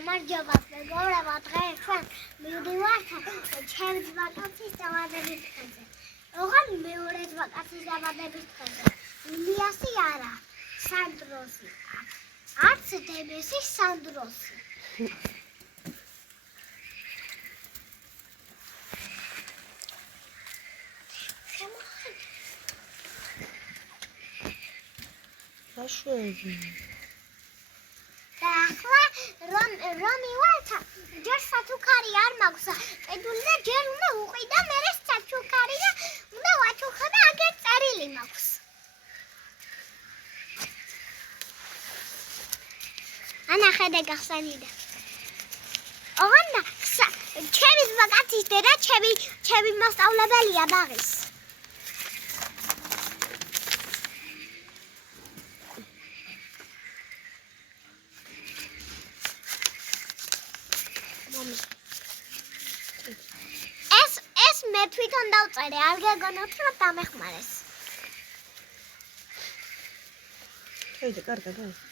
გამარჯობა მეგობრებო, დღეს ჩვენ მივდივართ ჩემს ვაკაცის დაბადების დღეზე. ოღონდ მეორე ვაკაცის დაბადების დღეზე. ილიასი არა, სანდროსი. არც დემესი, სანდროსი. Აშუები. და ახლა რომ ივალთ, ჯერ სათუქარი არ მაქვს. პედული და ჯერ უნდა უყიდა, მერე სათუქარი და უნდა ვაჩუქა და აგერ წერილი მაქვს. ანა ხედე გახსენიდა. ოღონდ ჩემი ვაკაცის დედა ჩემი მასწავლებელია ბაღის. ეს მე თვითონ დავწერე, არ გეგონოთ რომ დამეხმარეს. შეიძლება კარგად არის.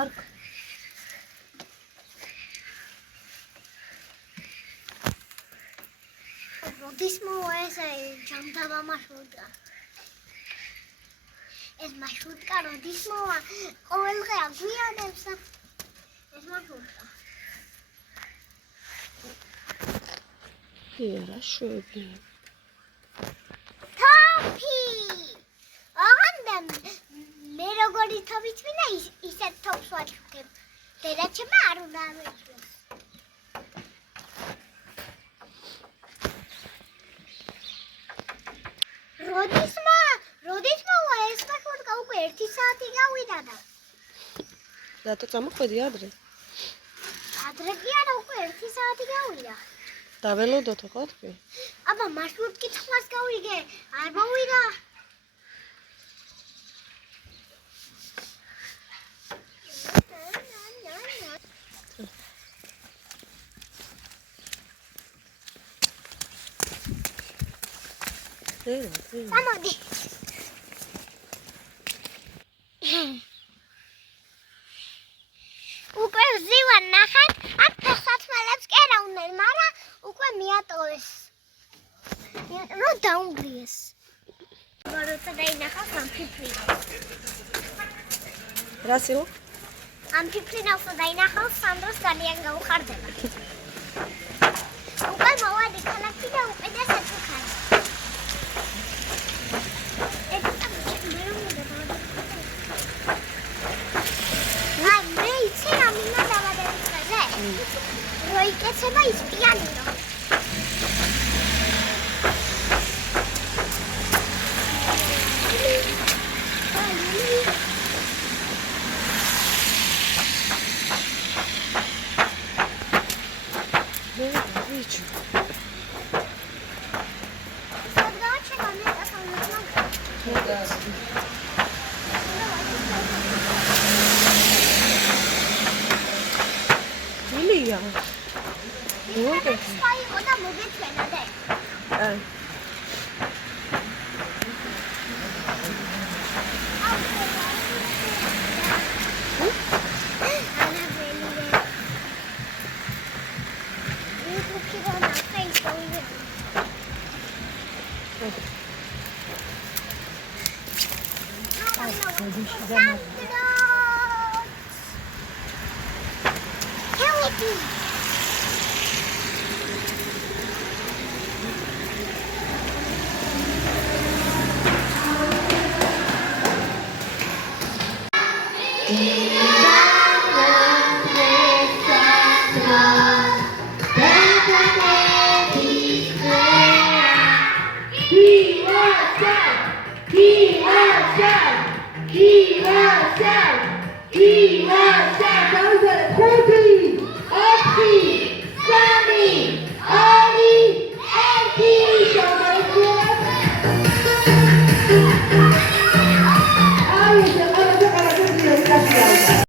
არქ როდის მოვა ეს ჯამდაბა მარშრუტკა ეს მარშრუტკა როდის მოვა ყოველდღე აგვიანებს ეს მარშრუტკა რა შვები თოფი მე როგორი თოფი თვითა ისეთ თოფს ვაჩუქებ დედაჩემ არ უნდა ამეჩვენოს როდის მოვა ეს მარშრუტკა უკვე 1 საათი გავიდა და რატო წამოხვედი ადრე კი არა უკვე 1 საათი გავიდა დაველოდოთ ხო თქვი აბა მარშრუტკი თავს გავიგე არ მოვიდა ამოდი უკვე ვზივარ ნახეთ აქ ფეხსაცმელებს კი არა უნდათ მაგრამ უკვე მიატოვეს რო დაუნგრიეს როცა დაინახავს ამ ფიფრინავს რა სიო ამ ფიფრინავს დაინახავს სანდროს ძალიან გაუხარდება უკვე მოვადი ქალაქში და უკიდესაც ვუხარ როიკეცება ის პიანინო He was